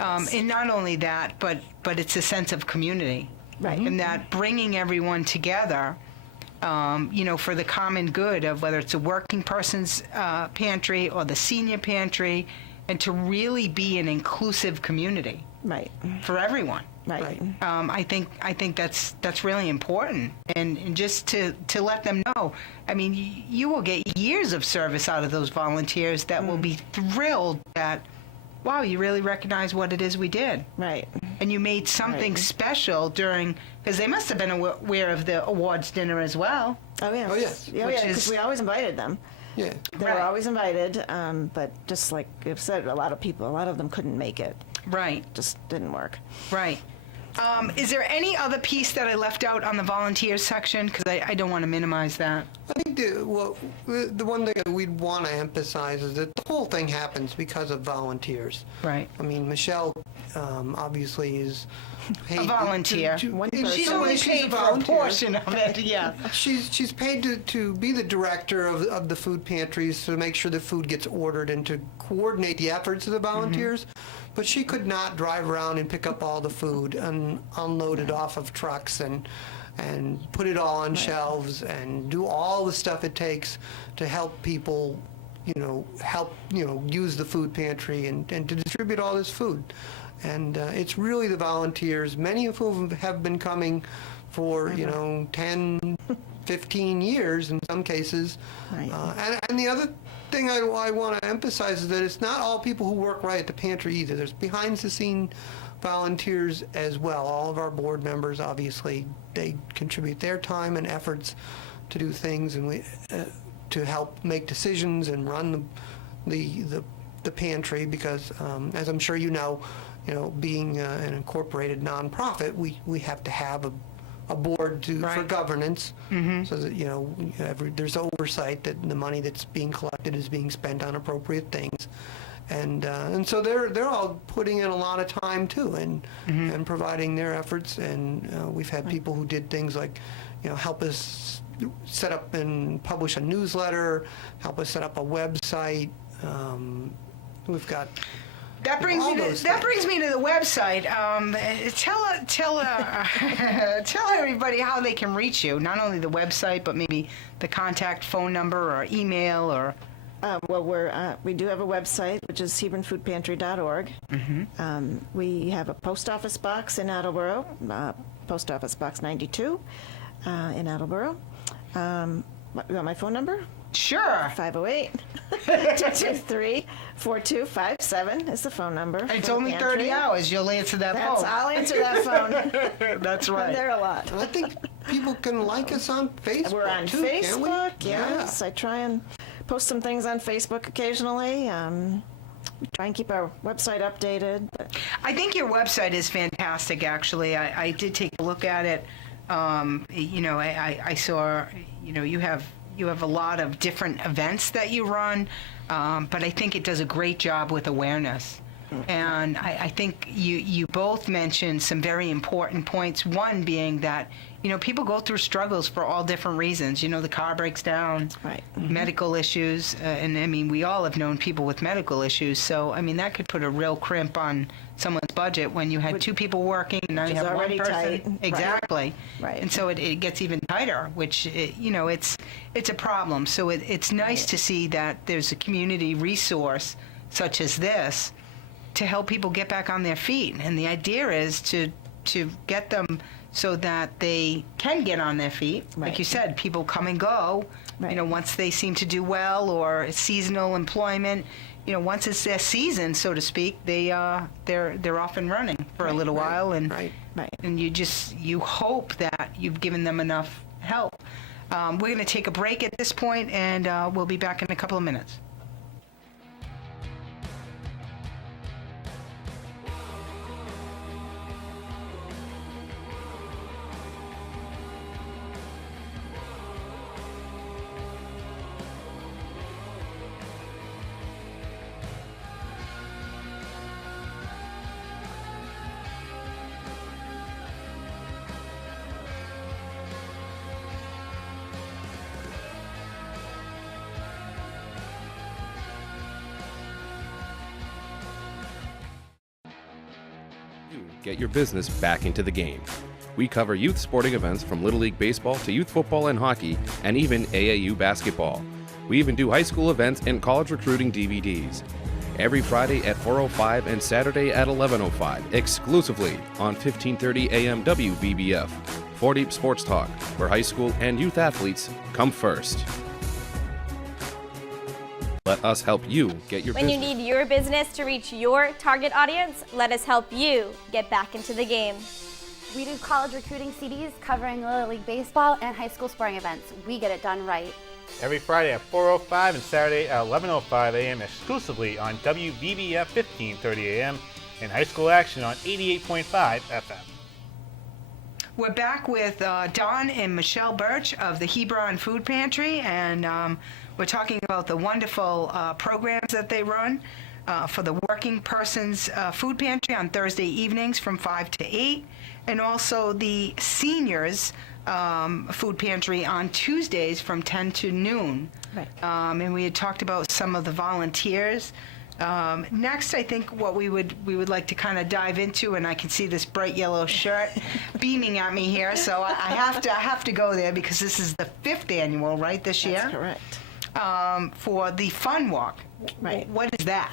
And not only that, but it's a sense of community. Right. And that bringing everyone together, for the common good of whether it's a working person's pantry or the senior pantry, and to really be an inclusive community Right. for everyone. Right. I think that's really important, and just to let them know. I mean, you will get years of service out of those volunteers that will be thrilled that, wow, you really recognize what it is we did, Right. and you made something Right. special during, because they must have been aware of the awards dinner as well. Oh, yes. Oh, yes. Yeah, Which because is- we always invited them. Yeah. They Right. were always invited, but just like I've said, a lot of them couldn't make it. Right, Just didn't work. right. Is there any other piece that I left out on the volunteers section? Because I don't want to minimize that. I think the one thing that we'd want to emphasize is that the whole thing happens because of volunteers. Right. I mean, Michelle obviously is paid A volunteer. One in person. She's some only ways she's paid for a volunteer. portion of it, yeah. She's paid to be the director of the food pantries, to make sure the food gets ordered and to coordinate the efforts of the volunteers. But she could not drive around and pick up all the food and unload it off of trucks and put it all on shelves and do all the stuff it takes to help people, use the food pantry and to distribute all this food. And it's really the volunteers, many of whom have been coming for, 10, 15 years in some cases. Right. And the other thing I want to emphasize is that it's not all people who work right at the pantry either. There's behind-the-scene volunteers as well. All of our board members, obviously, they contribute their time and efforts to do things and to help make decisions and run the pantry because, as I'm sure you know, being an incorporated nonprofit, we have to have a board for Right. governance, so that there's oversight that the money that's being collected is being spent on appropriate things, and so they're all putting in a lot of time too, and providing their efforts, and we've had people who did things like, help us set up and publish a newsletter, help us set up a website. We've got. That brings All me to those that things. brings me to the website. Tell everybody how they can reach you. Not only the website, but maybe the contact phone number or email or. Well, we do have a website, which is HebronFoodPantry.org. We have a post office box in Attleboro, Post Office Box 92 in Attleboro. You want my phone number? Sure. 508-223-4257 is the phone number. It's for the only pantry. 30 hours. You'll answer that That's, phone. I'll answer that phone. That's I'm right. there a lot. I think people can like us on Facebook. We're on too, can't we? Facebook, yes. I try and post some things on Facebook occasionally. We try and keep our website updated. But I think your website is fantastic, actually. I did take a look at it. I saw, you have a lot of different events that you run, but I think it does a great job with awareness. And I think you both mentioned some very important points. One being that, people go through struggles for all different reasons. The car breaks down, Right. medical issues, and I mean, we all have known people with medical issues. So, I mean, that could put a real crimp on someone's budget when you had two people working and now you Which is have one already person. tight. Right. Exactly. Right. And so it gets even tighter, which, it's a problem. So it's nice to see that there's a community resource such as this to help people get back on their feet. And the idea is to get them so that they can get on their feet. Like Right. you said, people come and go. Right. Once they seem to do well, or it's seasonal employment, once it's their season, so to speak, they're off and running for a little while, and Right. Right. and you hope that you've given them enough help. We're going to take a break at this point, and we'll be back in a couple of minutes. you get your business back into the game. We cover youth sporting events from Little League Baseball to youth football and hockey, and even AAU basketball. We even do high school events and college recruiting DVDs. Every Friday at 4:05 and Saturday at 11:05, exclusively on 1530 AM WBBF. 4 Deep Sports Talk, where high school and youth athletes come first. Let us help you get your When you business. need your business to reach your target audience, let us help you get back into the game. We do college recruiting CDs covering Little League Baseball and high school sporting events. We get it done right. Every Friday at 4:05 and Saturday at 11:05 a.m. exclusively on WBBF 1530 a.m. and high school action on 88.5 FM. We're back with Don and Michelle Birch of the Hebron Food Pantry, and we're talking about the wonderful programs that they run for the Working Person's Food Pantry on Thursday evenings from 5 to 8, and also the Seniors Food Pantry on Tuesdays from 10 to noon. Right. And we had talked about some of the volunteers. Next, I think what we would like to kind of dive into, and I can see this bright yellow shirt beaming at me here, so I have to go there because this is the 5th annual, right, this year? That's correct. For the Fun Walk. Right. What is that?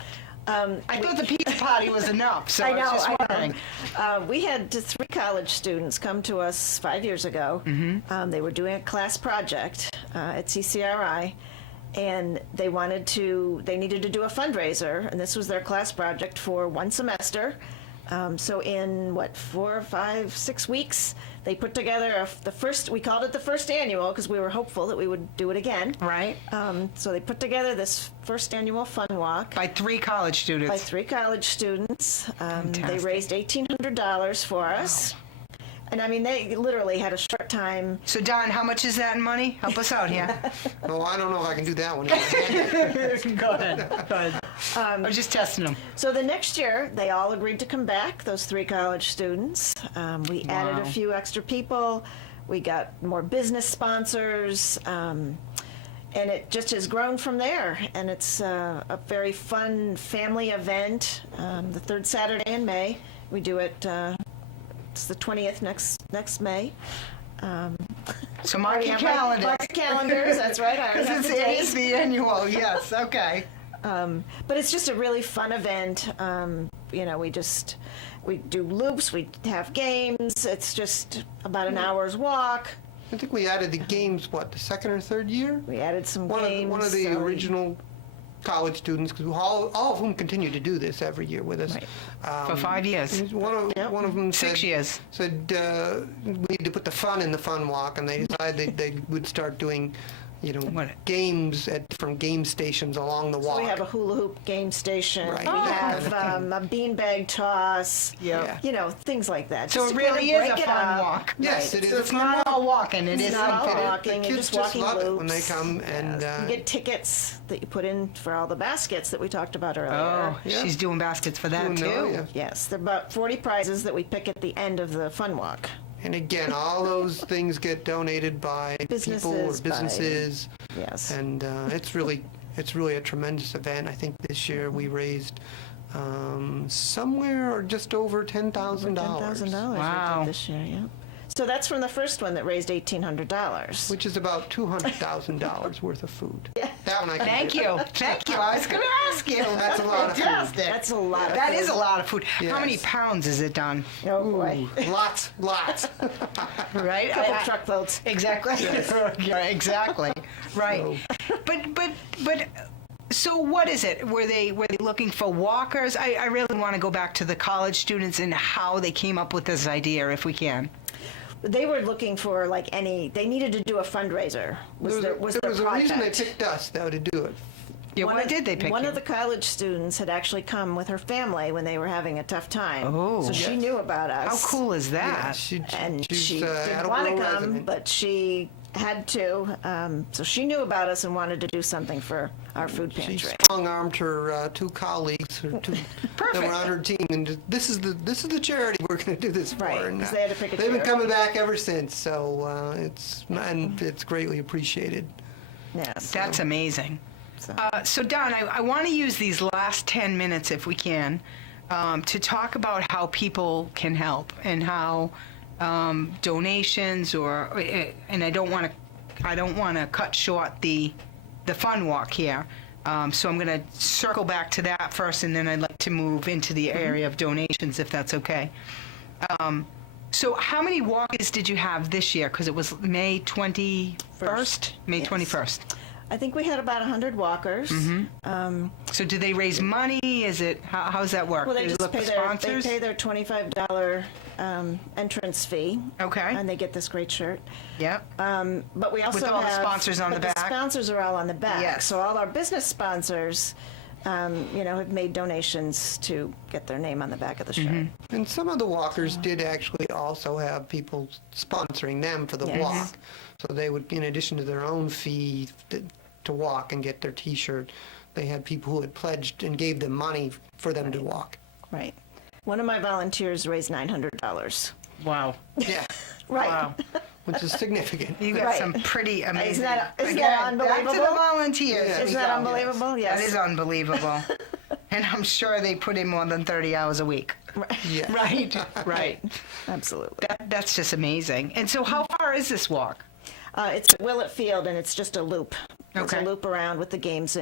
I thought the pizza party was enough, so I was just wondering. We had 3 college students come to us 5 years ago. They were doing a class project at CCRI, and they needed to do a fundraiser, and this was their class project for 1 semester. So in 4, 5, 6 weeks, they put together we called it the first annual because we were hopeful that we would do it again. Right. So they put together this first annual fun walk. By 3 college students. By 3 college students. They Fantastic. raised $1,800 for us. And I mean, they literally had a short time. So Don, how much is that in money? Help us out here. Oh, I don't know if I can do that one. Go ahead. I was just testing them. So the next year, they all agreed to come back, those 3 college students. We added a few extra people. We got more business sponsors. And it just has grown from there. And it's a very fun family event. The 3rd Saturday in May. We do it, it's the 20th next May. So mark your Mark calendar. your calendars, that's right. I already have the It is date. the annual, yes, okay. But it's just a really fun event. We do loops, we have games. It's just about an hour's walk. I think we added the games, the 2nd or 3rd year? We added some One games. of the so we- original college students, because all of whom continue to do this every year with us. Right. For 5 years. One of them 6 years. said we need to put the fun in the fun walk, and they decided they would start doing, What? games at different game stations along the walk. We have a hula hoop game station. Right. We Oh. have a beanbag toss. Yeah. Things like that. So Just it to kinda really is break a it fun up. walk. Yes, Right. it is. So it's not all walking, it It's is not all something. walking, The and kids just just walking love it loops. when they come, and You get tickets that you put in for all the baskets that we talked about earlier. Oh, Yeah. she's doing baskets for that doing too. yeah. Yes, there are about 40 prizes that we pick at the end of the fun walk. And again, all those things get donated by people or Businesses, by- businesses, Yes. and it's really a tremendous event. I think this year we raised somewhere just over $10,000. $10,000 Wow. we did this year, yeah. So that's from the first one that raised $1,800. Which is about $200,000 worth of food. That one I can Thank do. you. Thank you. I was going to ask you. That's a lot of food. Fantastic. That's a lot of That food. is a lot of food. Yes. How many pounds is it, Don? Oh, boy. Lots. Right? Couple truckloads. Exactly. Yeah, exactly. Right. But so what is it? Were they looking for walkers? I really want to go back to the college students and how they came up with this idea, if we can. They were looking for they needed to do a fundraiser. There was their a reason they project. picked us, though, to do it. Yeah, why did they pick One you? of the college students had actually come with her family when they were having a tough time. Oh. So she Yes. knew about us. How cool is Yeah, that? she's She didn't Attleboro want to come, resident. but she had to. So she knew about us and wanted to do something for our food She pantry. strong-armed her 2 colleagues that were on her team, and this is the charity we're going to do this for. Right, And, 'cause they had to pick a they've been chair. coming back ever since, so it's greatly appreciated. Yes. That's amazing. So- So Don, I want to use these last 10 minutes, if we can, to talk about how people can help and how donations and I don't want to cut short the fun walk here. So I'm going to circle back to that first, and then I'd like to move into the area of donations, if that's okay. So how many walkers did you have this year? Because it was May 21st? May Yes. 21st. I think we had about 100 walkers. So do they raise money? Is it, how does that work? Well, they Do just look pay for their, sponsors? they pay their $25 entrance fee. Okay. And they get this great shirt. Yep. But we also With all the have, sponsors on the but back? sponsors are all on the back. Yes. So all our business sponsors, have made donations to get their name on the back of the shirt. And some of the walkers did actually also have people sponsoring them for the Yes. walk. So they would, in addition to their own fee to walk and get their T-shirt, they had people who had pledged and gave them money for them to walk. Right. One of my volunteers raised $900. Wow. Yeah, Right. Wow. which is significant. You got Right. some pretty amazing. Isn't that Again, Back to unbelievable? the volunteers. Yeah. we Isn't that go. unbelievable? Yes. That is unbelievable. And I'm sure they put in more than 30 hours a week. Yeah. Right, right. Absolutely. That's just amazing. And so how far is this walk? It's at Willett Field, and it's just a loop. It's Okay. a loop around with the games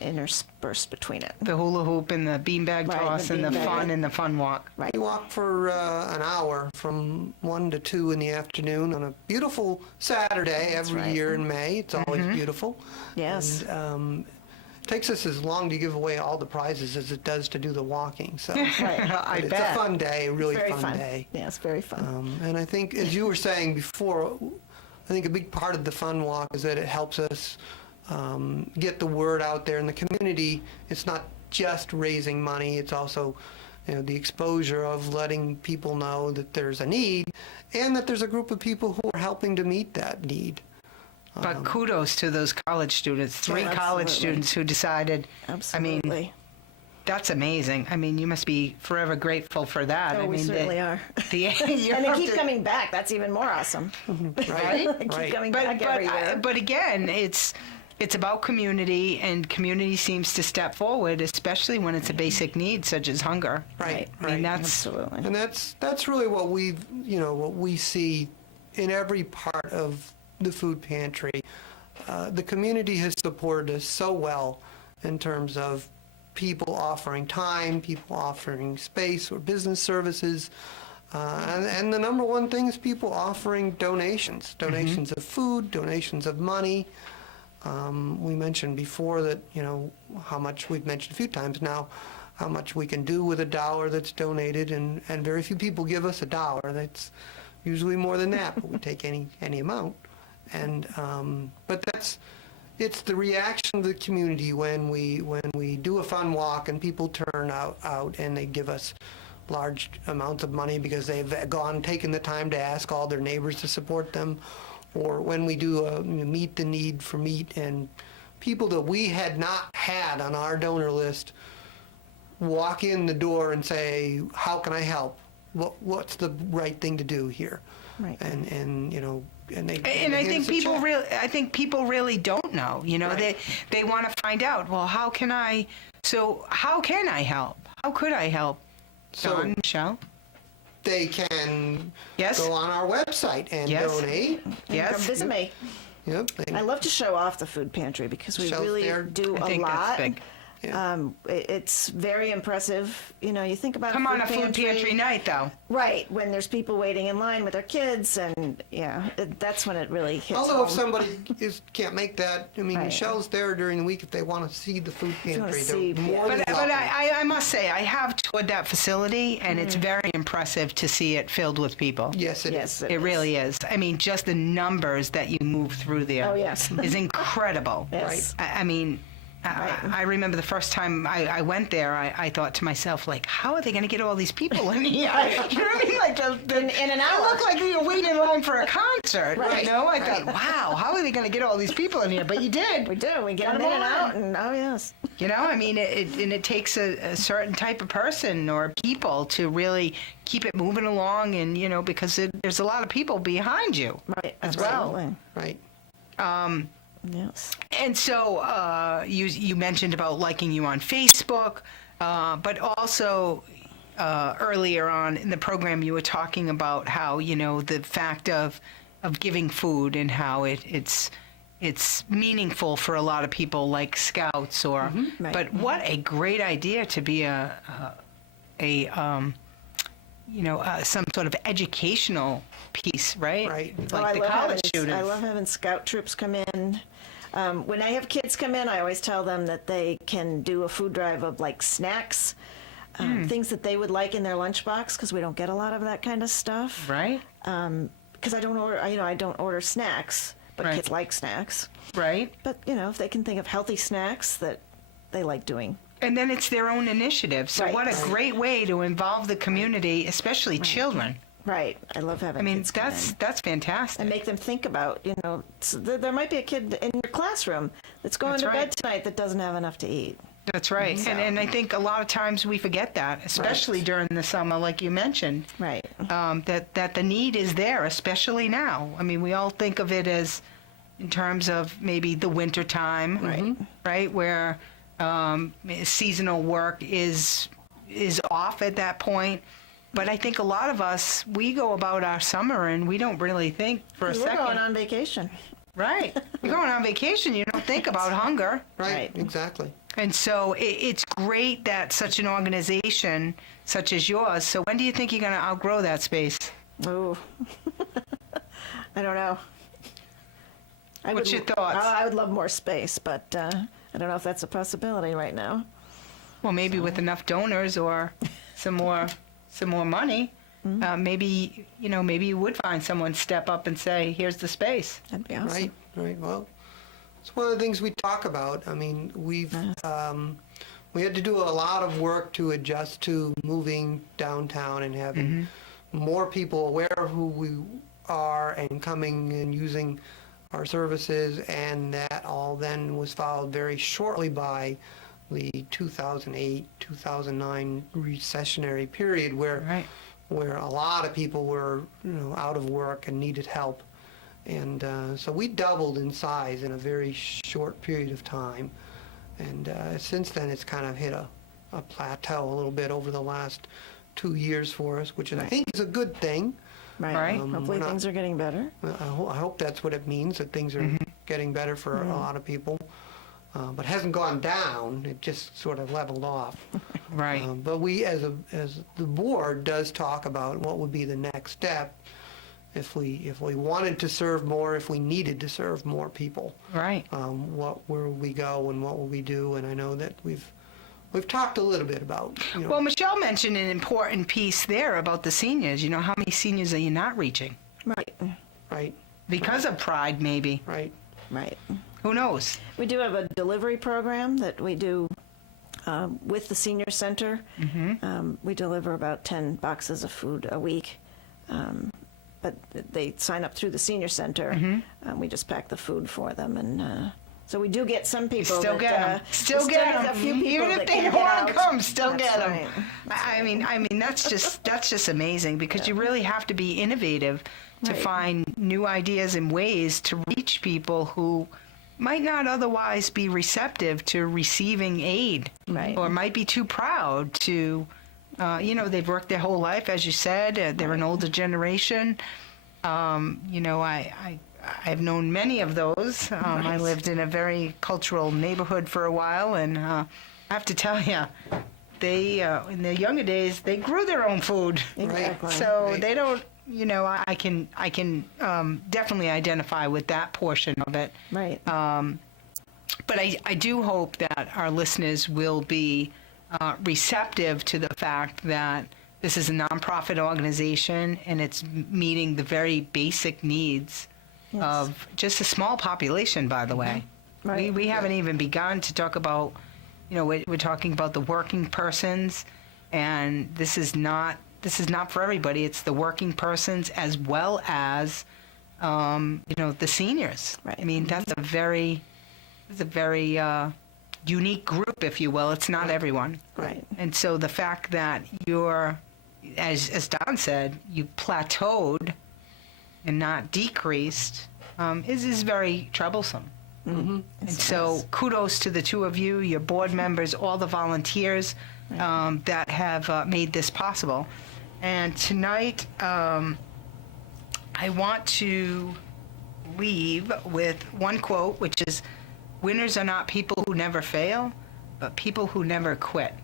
interspersed between it. The hula hoop and the beanbag Right, toss the and the beanbag. fun and the fun walk. Right. We walk for an hour from 1 to 2 in the afternoon on a beautiful Saturday every right. year in May. It's always beautiful. Yes. And, it takes us as long to give away all the prizes as it does to do the walking. So Right. I it's bet. a fun day, a really Very fun day. Yes, very fun. And I think, as you were saying before, I think a big part of the fun walk is that it helps us get the word out there in the community. It's not just raising money, it's also the exposure of letting people know that there's a need and that there's a group of people who are helping to meet that need. But kudos to those college students, three college Absolutely. students who decided, Absolutely. that's amazing. I mean, you must be forever grateful for that. Oh, I we mean, certainly are. you And they have keep to- coming back. That's even more awesome. Right? They keep Right. coming But, back every year. but again, it's about community, and community seems to step forward, especially when it's a basic need such as hunger. Right, I mean, that's Absolutely. And that's really what what we see in every part of the food pantry. The community has supported us so well in terms of people offering time, people offering space or business services. And the number one thing is people offering donations of food, donations of money. We mentioned before that, how much we've mentioned a few times now, how much we can do with $1 that's donated, and very few people give us $1. That's usually more than that, but we take any amount. And but it's the reaction of the community when we do a fun walk and people turn out and they give us large amounts of money because they've taken the time to ask all their neighbors to support them, or when we do meet the need for meat, and people that we had not had on our donor list walk in the door and say, how can I help? What's the right thing to do here? Right. And they and I give think us a people check. really don't know. Right. They want to find out. Well, how can I help? How could I help? So- Don, Michelle. They can Yes. go on our website and Yes. donate. Yes. Come visit me. Yep. they- I love to show off the food pantry because we Show really there. do I a think lot. that's big. It's very impressive. You think about Come on a food pantry night, though. Right, when there's people waiting in line with their kids, and that's when it really hits Although if home. somebody can't make that, I mean, Right. Michelle's there during the week if they want to see the food you wanna pantry. see, They're more than But welcome. I must say, I have toured that facility, and Mm. it's very impressive to see it filled with people. Yes, it is. Yes, It really is. I mean, just the numbers that you move through there Oh, yes. is incredible. Yes. I mean, I remember the first time I went there, I thought to myself, like, how are they going to get all these people in here? You know what I mean? Like, In an it hour. looked like we were waiting in line for a concert. Right. You know, I thought, wow, how are they going to get all these people in here? But you did. We do. We get Got them in 'em and all out, and oh yes. You know, I mean, it takes a certain type of person or people to really keep it moving along, and because there's a lot of people behind you Right. as well. Absolutely. Right. Yes. And so you mentioned about liking you on Facebook, but also earlier on in the program, you were talking about how, the fact of giving food and how it's meaningful for a lot of people like scouts or, Right. but what a great idea to be some sort of educational piece, right? Right. Like the college I students. love having scout troops come in. When I have kids come in, I always tell them that they can do a food drive of like snacks, things that they would like in their lunchbox, because we don't get a lot of that kind of stuff. Right? Because I don't order, I don't order snacks, but Right. kids like snacks. Right? But if they can think of healthy snacks that they like doing. And then it's their own initiative. So Right. what a great way to involve the community, especially children. Right. I love having I mean, kids come in. that's fantastic. And make them think about, there might be a kid in your classroom that's going That's to right. bed tonight that doesn't have enough to eat. That's right. And I think a lot of times we forget that, especially during the summer, like you mentioned. Right. That the need is there, especially now. I mean, we all think of it as in terms of maybe the winter time, right, where seasonal work is off at that point. But I think a lot of us, we go about our summer and we don't really think for a We're second. going on vacation. Right. You're going on vacation. You don't think about hunger. Right, exactly. And so it's great that such an organization such as yours. So when do you think you're going to outgrow that space? Ooh. I don't know. What's your thoughts? I would love more space, but I don't know if that's a possibility right now. Well, maybe with enough donors or some more money, maybe you would find someone step up and say, "Here's the space." That'd be awesome. Right. Well, it's one of the things we talk about. I mean, we had to do a lot of work to adjust to moving downtown and having more people aware of who we are and coming and using our services, and that all then was followed very shortly by the 2008-2009 recessionary period where a lot of people were out of work and needed help. And so we doubled in size in a very short period of time. And since then, it's kind of hit a plateau a little bit over the last 2 years for us, which I think is a good thing. Right. Right. Hopefully things are getting better. I hope that's what it means, that things are getting better for a lot of people. But it hasn't gone down, it just sort of leveled off. Right. But we, as the board, does talk about what would be the next step if we wanted to serve more, if we needed to serve more people. Right. Where would we go and what would we do? And I know that we've talked a little bit about. Well, Michelle mentioned an important piece there about the seniors. How many seniors are you not reaching? Right. Because of pride, maybe. Right. Right. Who knows? We do have a delivery program that we do with the senior center. We deliver about 10 boxes of food a week. But they sign up through the senior center. We just pack the food for them, and so we do get some people. Still that, get them. Still get them. a few people Even that if they can't don't get want to out. come, still That's get them. right. I mean, that's just amazing because you really have to be innovative to Right. find new ideas and ways to reach people who might not otherwise be receptive to receiving aid, Right. or might be too proud to. They've worked their whole life, as you said. They're an older generation. I've known many of those. I lived in a very cultural neighborhood for a while, and I have to tell you, they in their younger days they grew their own food, Exactly. so they don't. I can definitely identify with that portion of it. Right. But I do hope that our listeners will be receptive to the fact that this is a nonprofit organization and it's meeting the very basic needs of just a small population, by the way. Right. We haven't even begun to talk about, we're talking about the working persons, and this is not for everybody. It's the working persons as well as, the seniors. Right. I mean, that's a very unique group, if you will. It's not everyone. Right. And so the fact that you're, as Don said, you plateaued and not decreased is very troublesome. And so kudos to the two of you, your board members, all the volunteers that have made this possible. And tonight, I want to leave with one quote, which is, "Winners are not people who never fail, but people who never quit."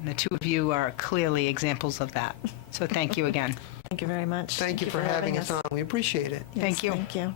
And the two of you are clearly examples of that. So thank you again. Thank you very much. Thank you for having us on. We appreciate it. Yes, Thank you. Thank you.